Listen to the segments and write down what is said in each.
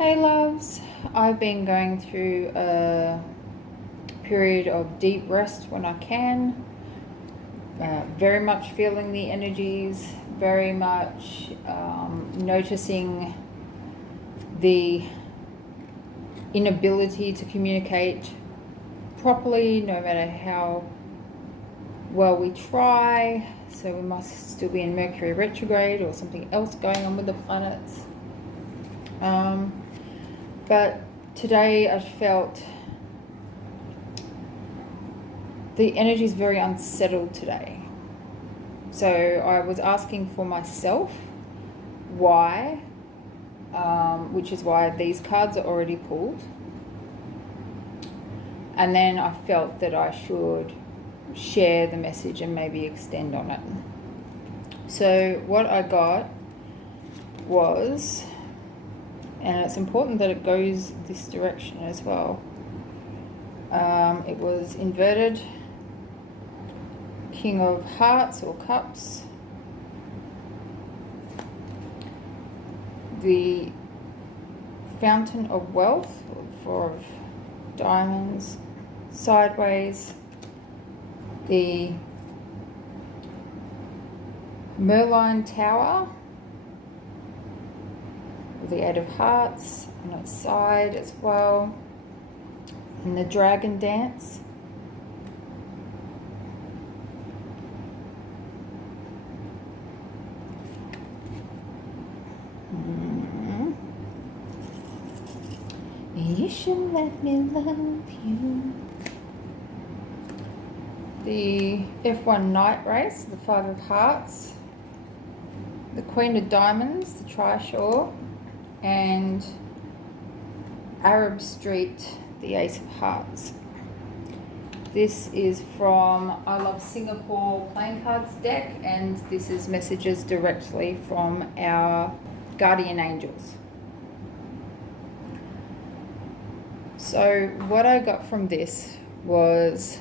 Hey loves, I've been going through a period of deep rest when I can, very much feeling the energies, very much noticing the inability to communicate properly no matter how well we try. So we must still be in Mercury retrograde or something else going on with the planets. But today I felt the energy is very unsettled today. So I was asking for myself why, which is why these cards are already pulled. And then I felt that I should share the message and maybe extend on it. So what I got was, and it's important that it goes this direction as well, it was inverted King of Hearts or Cups, the Fountain of Wealth, or Four of Diamonds, sideways, the Merlion Tower, the Eight of Hearts on its side as well, and the Dragon Dance. You should let me love you. The F1 Night Race, the Five of Hearts, the Queen of Diamonds, the Trishaw, and Arab Street, the Ace of Hearts. This is from I Love Singapore playing cards deck, and this is messages directly from our guardian angels. So what I got from this was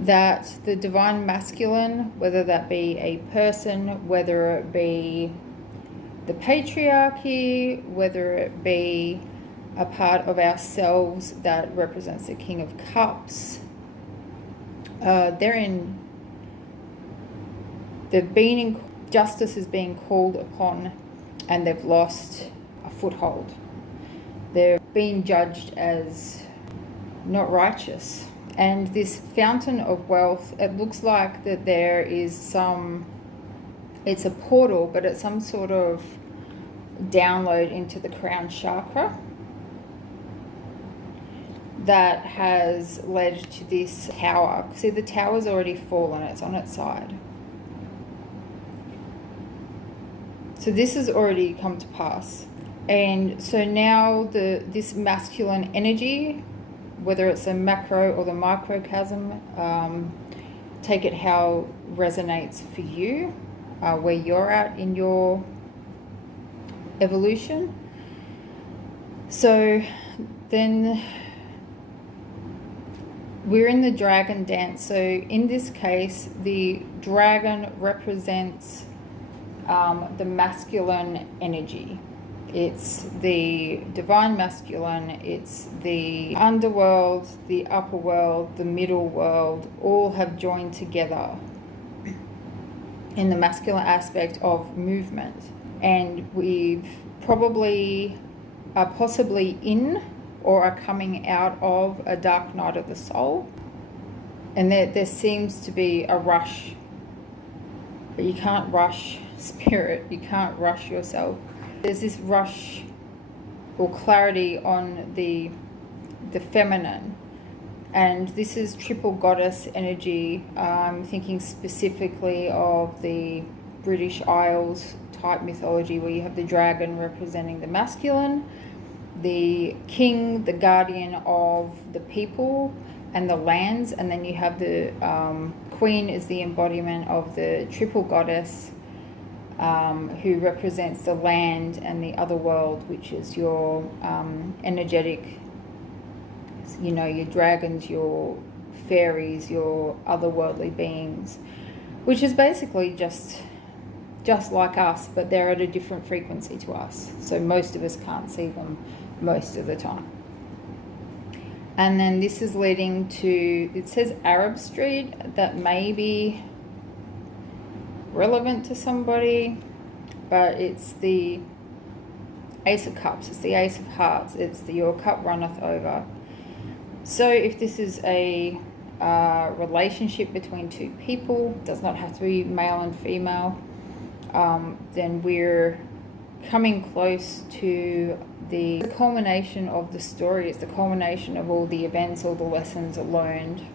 that the divine masculine, whether that be a person, whether it be the patriarchy, whether it be a part of ourselves that represents the King of Cups, justice is being called upon, and they've lost a foothold. They're being judged as not righteous. And this Fountain of Wealth, it looks like that there is it's a portal, but it's some sort of download into the crown chakra that has led to this tower. See, the tower's already fallen, it's on its side. So this has already come to pass. And so now this masculine energy, whether it's a macro or the microcosm, take it how resonates for you, where you're at in your evolution. So then we're in the Dragon Dance. So in this case, the dragon represents the masculine energy. It's the divine masculine, it's the underworld, the upper world, the middle world, all have joined together in the masculine aspect of movement. And we've possibly in or are coming out of a dark night of the soul. And there seems to be a rush, but you can't rush spirit, you can't rush yourself. There's this rush or clarity on the feminine, and this is triple goddess energy. I'm thinking specifically of the British Isles type mythology, where you have the dragon representing the masculine, the king, the guardian of the people and the lands, and then you have the queen is the embodiment of the triple goddess, who represents the land and the other world, which is your energetic, your dragons, your fairies, your otherworldly beings, which is basically just just like us, but they're at a different frequency to us. So most of us can't see them most of the time. And then this is leading to, it says Arab Street, that may be relevant to somebody, but it's the Ace of Cups, it's the Ace of Hearts, it's the Your Cup Runneth Over. So if this is a relationship between two people, does not have to be male and female, then we're coming close to the culmination of the story. It's the culmination of all the events, all the lessons learned.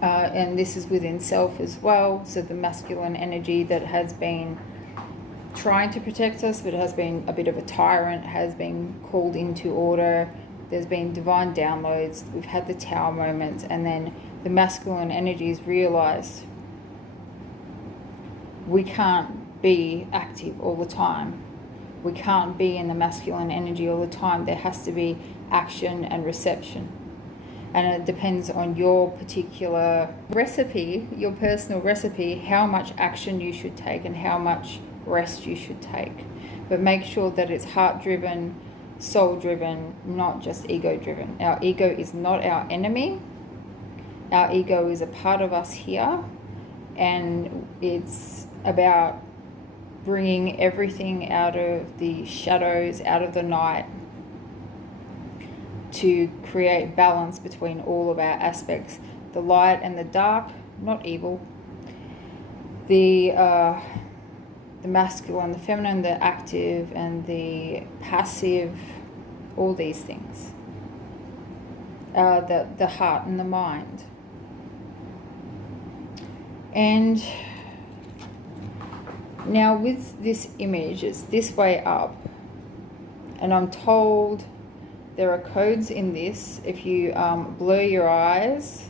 And this is within self as well. So the masculine energy that has been trying to protect us, but has been a bit of a tyrant, has been called into order. There's been divine downloads. We've had the Tower moments, and then the masculine energies realized we can't be active all the time. We can't be in the masculine energy all the time. There has to be action and reception. And it depends on your particular recipe, your personal recipe, how much action you should take and how much rest you should take. But make sure that it's heart-driven, soul-driven, not just ego-driven. Our ego is not our enemy. Our ego is a part of us here, and it's about bringing everything out of the shadows, out of the night, to create balance between all of our aspects. The light and the dark, not evil. The masculine, the feminine, the active and the passive, all these things. The heart and the mind. And now with this image, it's this way up, and I'm told there are codes in this. If you blur your eyes,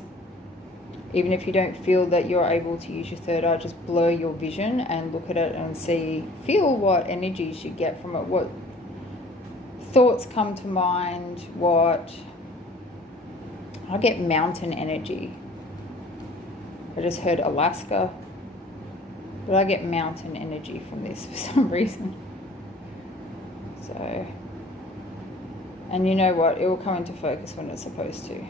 even if you don't feel that you're able to use your third eye, just blur your vision and look at it and see, feel what energies you get from it, what thoughts come to mind, what, I get mountain energy. I just heard Alaska, but I get mountain energy from this for some reason. So, and you know what? It will come into focus when it's supposed to.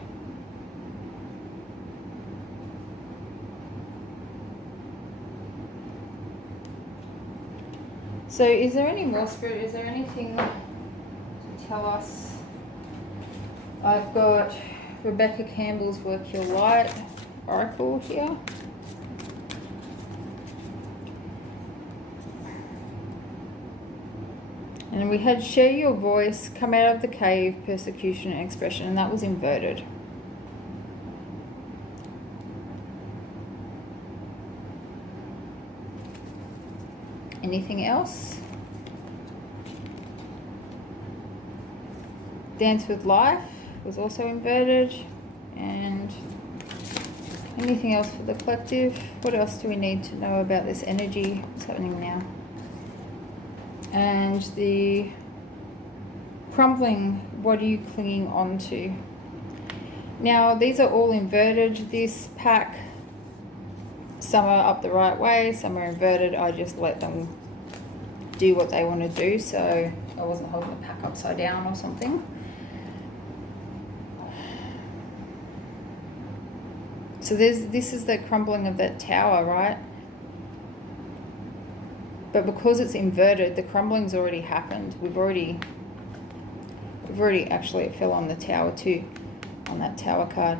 So is there any more, Spirit? Is there anything to tell us? I've got Rebecca Campbell's Work Your Light Oracle here. And we had Share Your Voice, Come Out of the Cave, Persecution and Expression, and that was inverted. Anything else? Dance with Life was also inverted. And anything else for the collective? What else do we need to know about this energy? What's happening now? And the crumbling, what are you clinging on to? Now, these are all inverted. This pack, some are up the right way, some are inverted. I just let them do what they want to do, so I wasn't holding the pack upside down or something. So this is the crumbling of that tower, right? But because it's inverted, the crumbling's already happened. We've already actually, it fell on the tower too, on that tower card.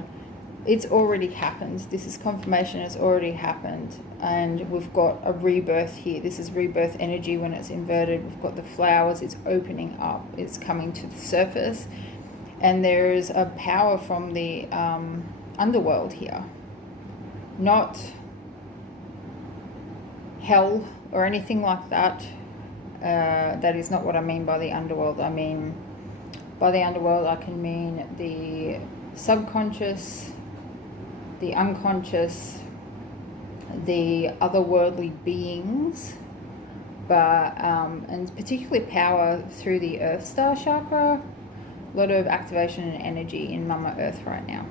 It's already happened. This is confirmation it's already happened. And we've got a rebirth here. This is rebirth energy when it's inverted. We've got the flowers, it's opening up, it's coming to the surface. And there is a power from the underworld here. Not hell or anything like that. That is not what I mean by the underworld. I mean, by the underworld, I can mean the subconscious, the unconscious, the otherworldly beings, but and particularly power through the Earth Star chakra. A lot of activation and energy in Mama Earth right now.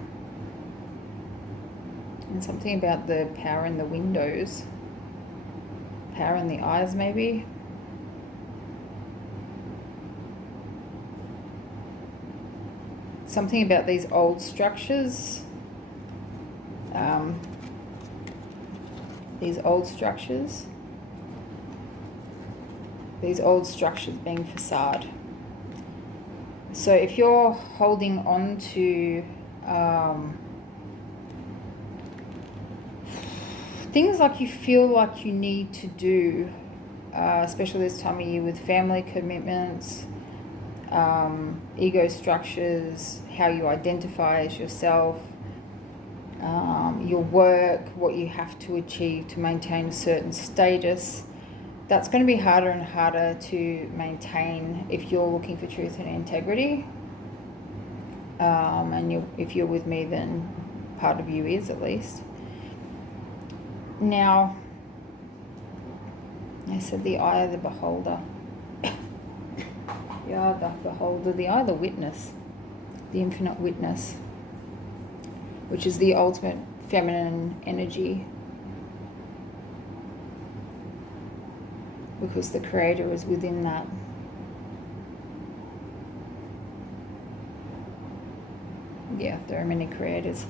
And something about the power in the windows. Power in the eyes, maybe. Something about these old structures. These old structures being facade. So if you're holding on to things like you feel like you need to do, especially this time of year with family commitments, ego structures, how you identify as yourself, your work, what you have to achieve to maintain a certain status, that's going to be harder and harder to maintain if you're looking for truth and integrity. And if you're with me, then part of you is, at least. Now, I said the eye of the beholder. The eye of the beholder, the eye of the witness, the infinite witness, which is the ultimate feminine energy, because the creator is within that. Yeah, there are many creators.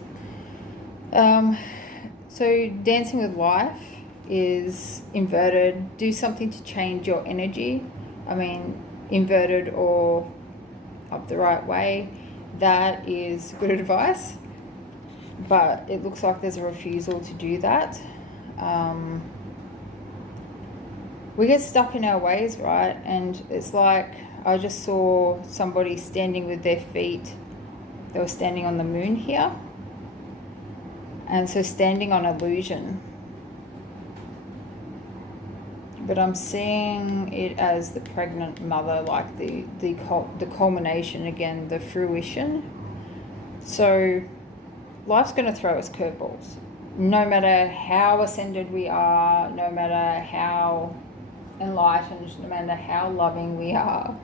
So dancing with life is inverted. Do something to change your energy. I mean, inverted or up the right way. That is good advice. But it looks like there's a refusal to do that. We get stuck in our ways, right? And it's like, I just saw somebody standing with their feet. They were standing on the moon here. And so standing on illusion. But I'm seeing it as the pregnant mother, like the culmination again, the fruition. So life's going to throw us curveballs. No matter how ascended we are, no matter how enlightened, no matter how loving we are,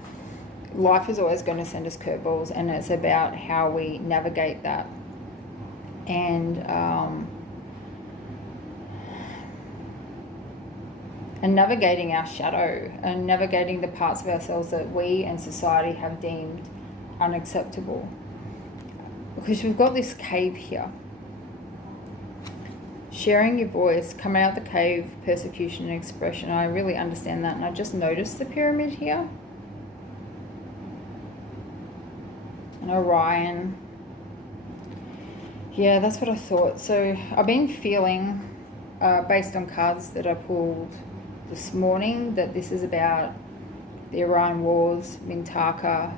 life is always going to send us curveballs, and it's about how we navigate that. And navigating our shadow, and navigating the parts of ourselves that we and society have deemed unacceptable. Because we've got this cave here. Sharing your voice, coming out the cave, persecution and expression. I really understand that, and I just noticed the pyramid here. And Orion. Yeah, that's what I thought. So I've been feeling, based on cards that I pulled this morning, that this is about the Orion Wars, Mintaka.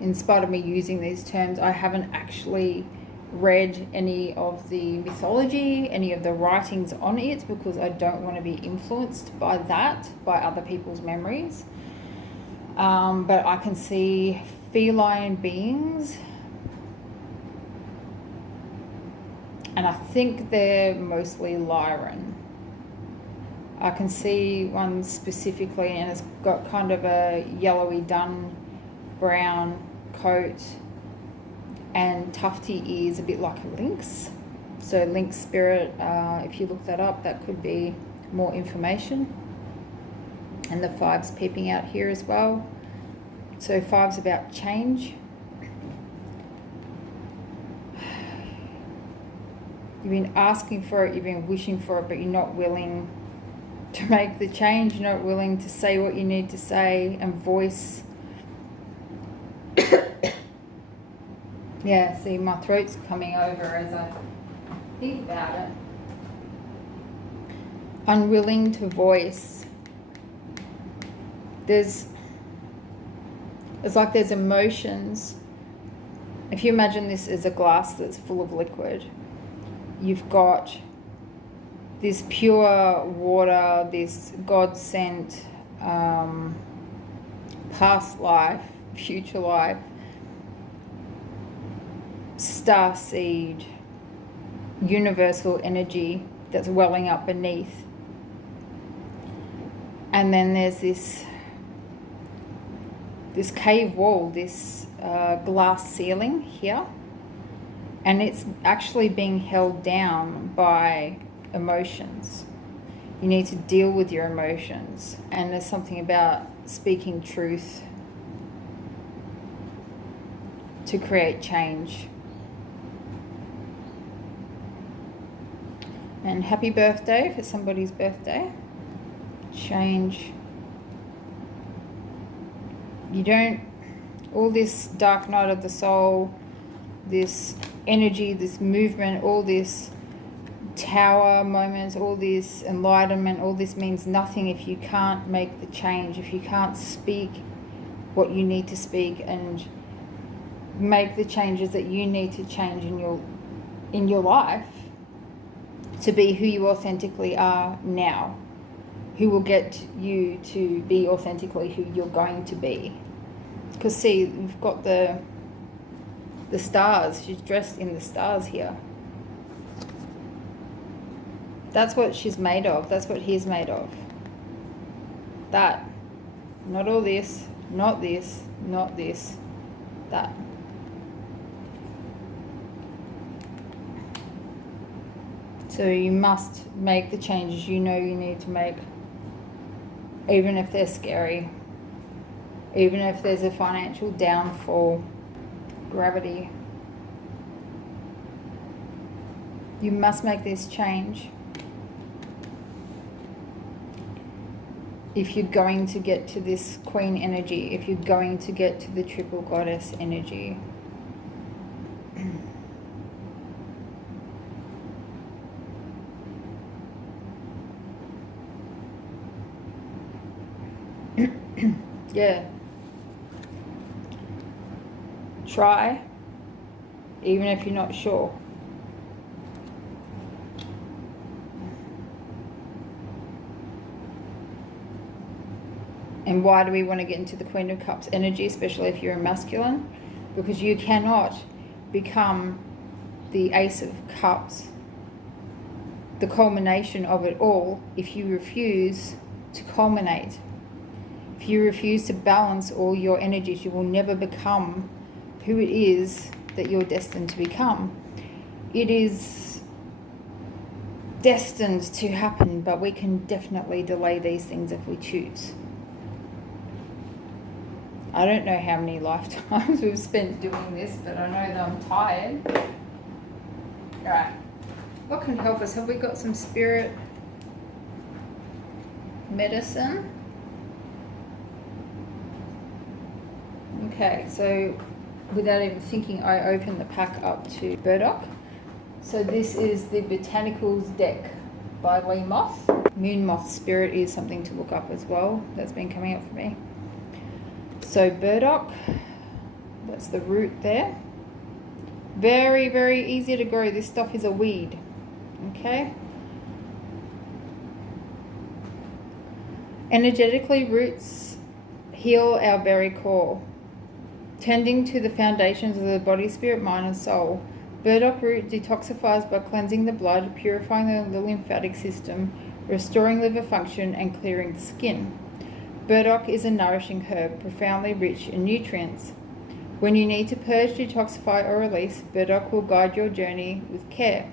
In spite of me using these terms, I haven't actually read any of the mythology, any of the writings on it, because I don't want to be influenced by that, by other people's memories. But I can see feline beings, and I think they're mostly Lyran. I can see one specifically, and it's got kind of a yellowy dun brown coat and tufty ears, a bit like a lynx. So lynx spirit, if you look that up, that could be more information. And the 5's peeping out here as well. So 5's about change. You've been asking for it, you've been wishing for it, but you're not willing to make the change. You're not willing to say what you need to say and voice. Yeah, see, my throat's coming over as I think about it. Unwilling to voice. It's like there's emotions. If you imagine this as a glass that's full of liquid, you've got this pure water, this God-sent past life, future life, star seed, universal energy that's welling up beneath. And then there's this cave wall, this glass ceiling here, and it's actually being held down by emotions. You need to deal with your emotions. And there's something about speaking truth to create change. And happy birthday for somebody's birthday. Change. You don't, all this dark night of the soul, this energy, this movement, all this tower moments, all this enlightenment, all this means nothing if you can't make the change, if you can't speak what you need to speak and make the changes that you need to change in your life to be who you authentically are now, who will get you to be authentically who you're going to be. Because see, we've got the stars. She's dressed in the stars here. That's what she's made of. That's what he's made of. That. Not all this, not this, not this, that. So you must make the changes you know you need to make, even if they're scary, even if there's a financial downfall, gravity. You must make this change if you're going to get to this queen energy, if you're going to get to the triple goddess energy. Yeah. Try, even if you're not sure. And why do we want to get into the Queen of Cups energy, especially if you're a masculine? Because you cannot become the Ace of Cups, the culmination of it all, if you refuse to culminate. If you refuse to balance all your energies, you will never become who it is that you're destined to become. It is destined to happen, but we can definitely delay these things if we choose. I don't know how many lifetimes we've spent doing this, but I know that I'm tired. All right. What can help us? Have we got some spirit medicine? Okay, so without even thinking, I open the pack up to Burdock. So this is the Botanicals deck by Lee Moth. Moon Moth Spirit is something to look up as well. That's been coming up for me. So Burdock, that's the root there. Very, very easy to grow. This stuff is a weed. Okay. Energetically, roots heal our very core, tending to the foundations of the body, spirit, mind, and soul. Burdock root detoxifies by cleansing the blood, purifying the lymphatic system, restoring liver function, and clearing the skin. Burdock is a nourishing herb, profoundly rich in nutrients. When you need to purge, detoxify, or release, burdock will guide your journey with care.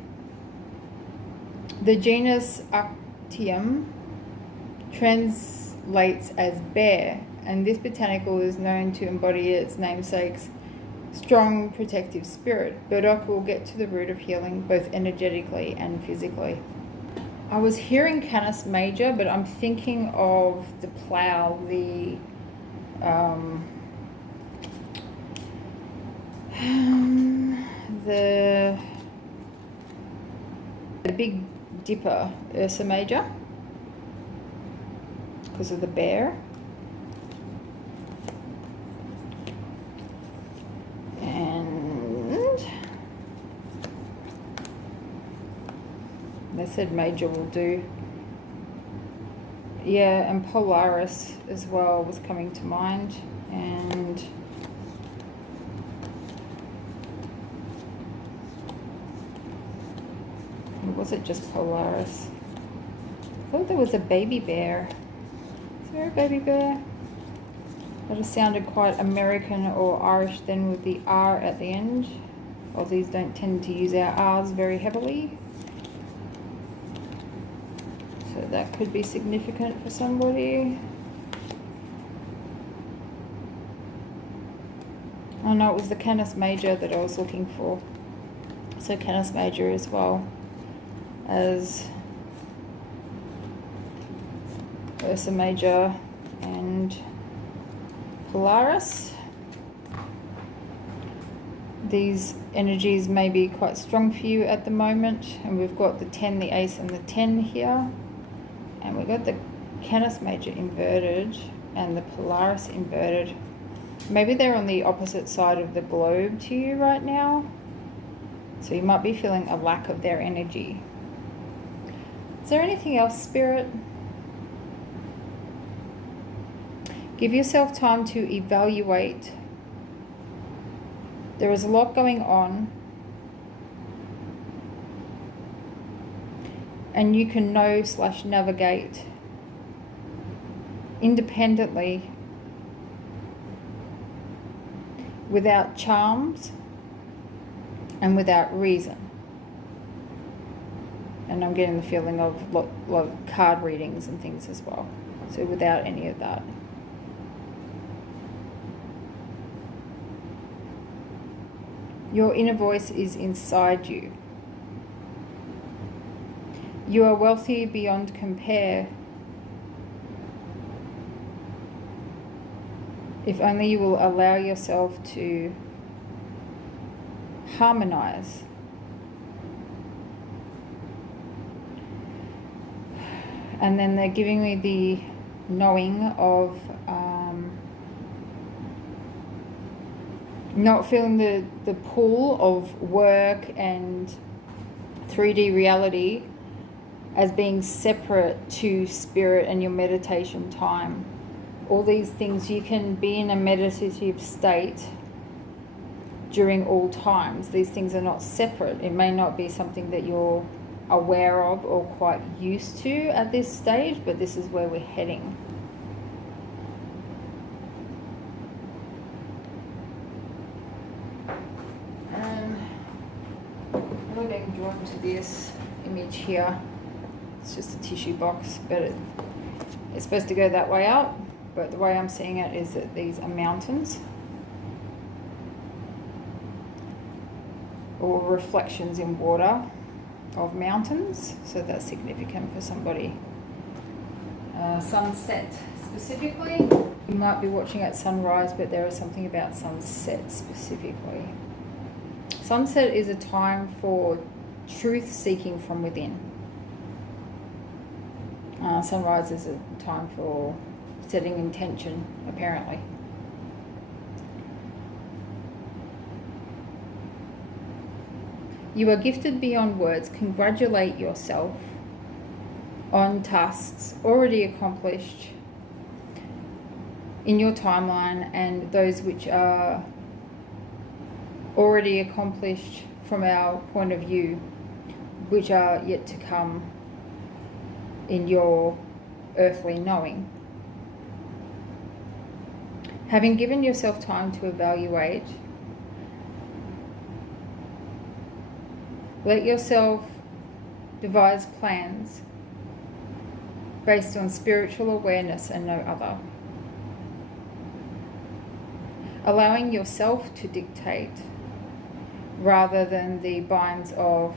The genus Actium translates as bear, and this botanical is known to embody its namesake's strong protective spirit. Burdock will get to the root of healing, both energetically and physically. I was hearing Canis Major, but I'm thinking of the plough, the Big Dipper, Ursa Major, because of the bear. And they said Major will do. Yeah, and Polaris as well was coming to mind. And or was it just Polaris? I thought there was a baby bear. Is there a baby bear? That just sounded quite American or Irish then with the R at the end. Aussies don't tend to use our R's very heavily. that could be significant for somebody. Oh no, it was the Canis Major that I was looking for. So Canis Major as well as Ursa Major and Polaris. These energies may be quite strong for you at the moment, and we've got the 10, the Ace and the 10 here, and we've got the Canis Major inverted and the Polaris inverted. Maybe they're on the opposite side of the globe to you right now, so you might be feeling a lack of their energy. Is there anything else, Spirit? Give yourself time to evaluate. There is a lot going on, and you can know/navigate independently without charms and without reason. And I'm getting the feeling of a lot of card readings and things as well. So without any of that. Your inner voice is inside you. You are wealthy beyond compare. If only you will allow yourself to harmonize. And then they're giving me the knowing of not feeling the pull of work and 3D reality as being separate to spirit and your meditation time. All these things, you can be in a meditative state during all times. These things are not separate. It may not be something that you're aware of or quite used to at this stage, but this is where we're heading. I'm getting drawn to this image here. It's just a tissue box, but it's supposed to go that way out. But the way I'm seeing it is that these are mountains or reflections in water of mountains. So that's significant for somebody. Sunset specifically. You might be watching at sunrise, but there is something about sunset specifically. Sunset is a time for truth seeking from within. Sunrise is a time for setting intention, apparently. You are gifted beyond words. Congratulate yourself on tasks already accomplished in your timeline and those which are already accomplished from our point of view, which are yet to come in your earthly knowing. Having given yourself time to evaluate, let yourself devise plans based on spiritual awareness and no other. Allowing yourself to dictate rather than the binds of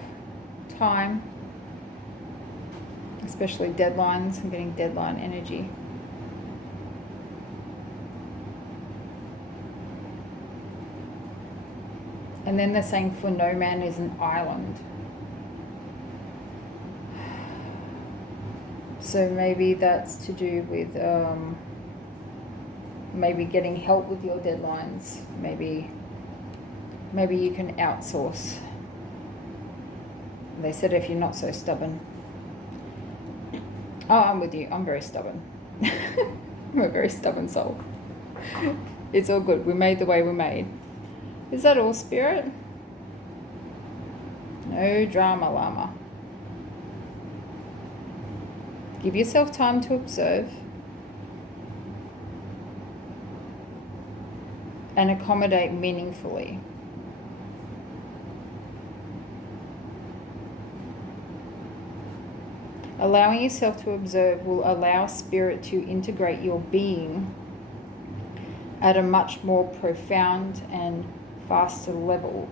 time, especially deadlines. I'm getting deadline energy. And then they're saying for no man is an island. So maybe that's to do with maybe getting help with your deadlines. Maybe you can outsource. They said if you're not so stubborn. Oh, I'm with you. I'm very stubborn. I'm a very stubborn soul. It's all good. We made the way we made. Is that all, Spirit? No drama, Llama. Give yourself time to observe and accommodate meaningfully. Allowing yourself to observe will allow spirit to integrate your being at a much more profound and faster level.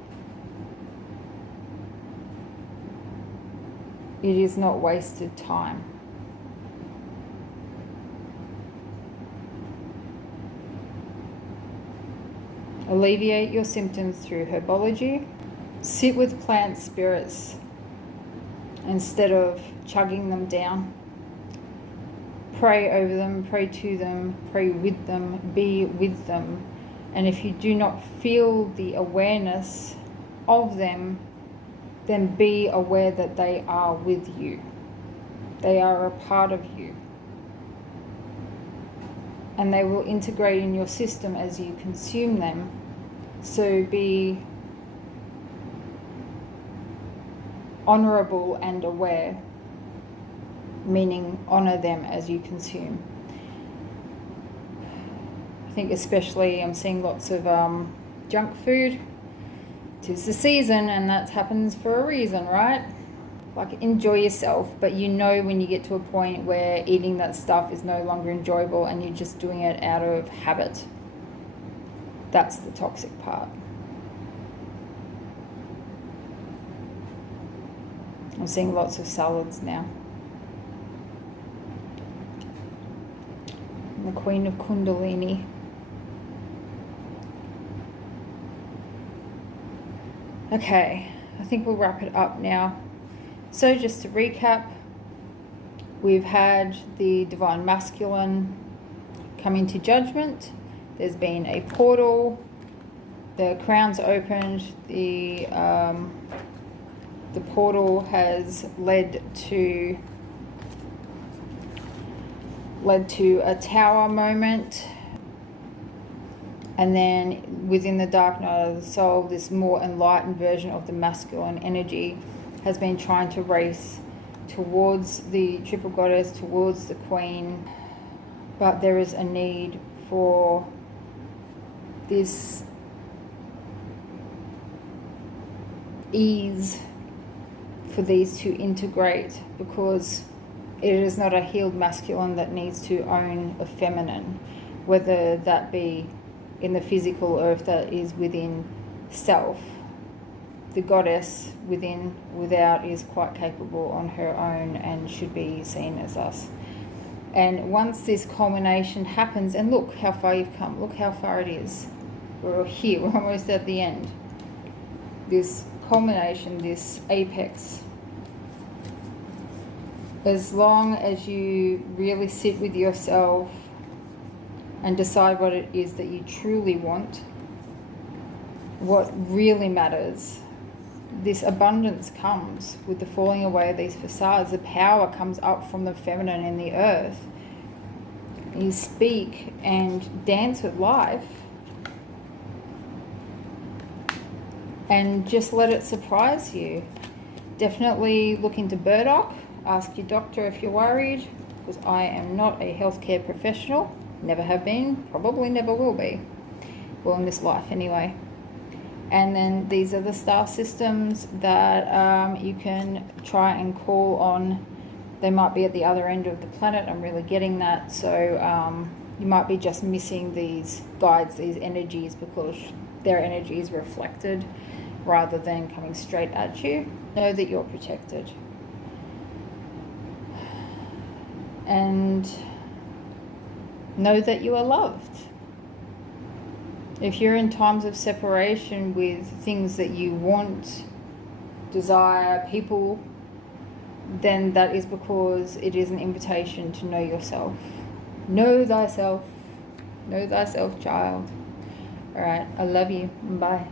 It is not wasted time. Alleviate your symptoms through herbology. Sit with plant spirits instead of chugging them down. Pray over them, pray to them, pray with them, be with them. And if you do not feel the awareness of them, then be aware that they are with you. They are a part of you. And they will integrate in your system as you consume them. So be honorable and aware, meaning honor them as you consume. I think especially I'm seeing lots of junk food. 'Tis the season, and that happens for a reason, right? Like, enjoy yourself, but you know when you get to a point where eating that stuff is no longer enjoyable and you're just doing it out of habit. That's the toxic part. I'm seeing lots of salads now. The Queen of Kundalini. Okay, I think we'll wrap it up now. So just to recap, we've had the Divine Masculine come into judgment. There's been a portal. The crown's opened. The portal has led to a tower moment. And then within the dark night of the soul, this more enlightened version of the masculine energy has been trying to race towards the triple goddess, towards the queen. But there is a need for this ease for these to integrate, because it is not a healed masculine that needs to own a feminine, whether that be in the physical or if that is within self. The goddess without is quite capable on her own and should be seen as us. And once this culmination happens, and look how far you've come, look how far it is. We're here, we're almost at the end. This culmination, this apex. As long as you really sit with yourself and decide what it is that you truly want, what really matters, this abundance comes with the falling away of these facades. The power comes up from the feminine in the earth. You speak and dance with life and just let it surprise you. Definitely look into burdock. Ask your doctor if you're worried, because I am not a healthcare professional. Never have been, probably never will be. Well, in this life anyway. And then these are the star systems that you can try and call on. They might be at the other end of the planet. I'm really getting that. So you might be just missing these guides, these energies, because their energy is reflected rather than coming straight at you. Know that you're protected. And know that you are loved. If you're in times of separation with things that you want, desire, people, then that is because it is an invitation to know yourself. Know thyself. Know thyself, child. All right, I love you. Bye.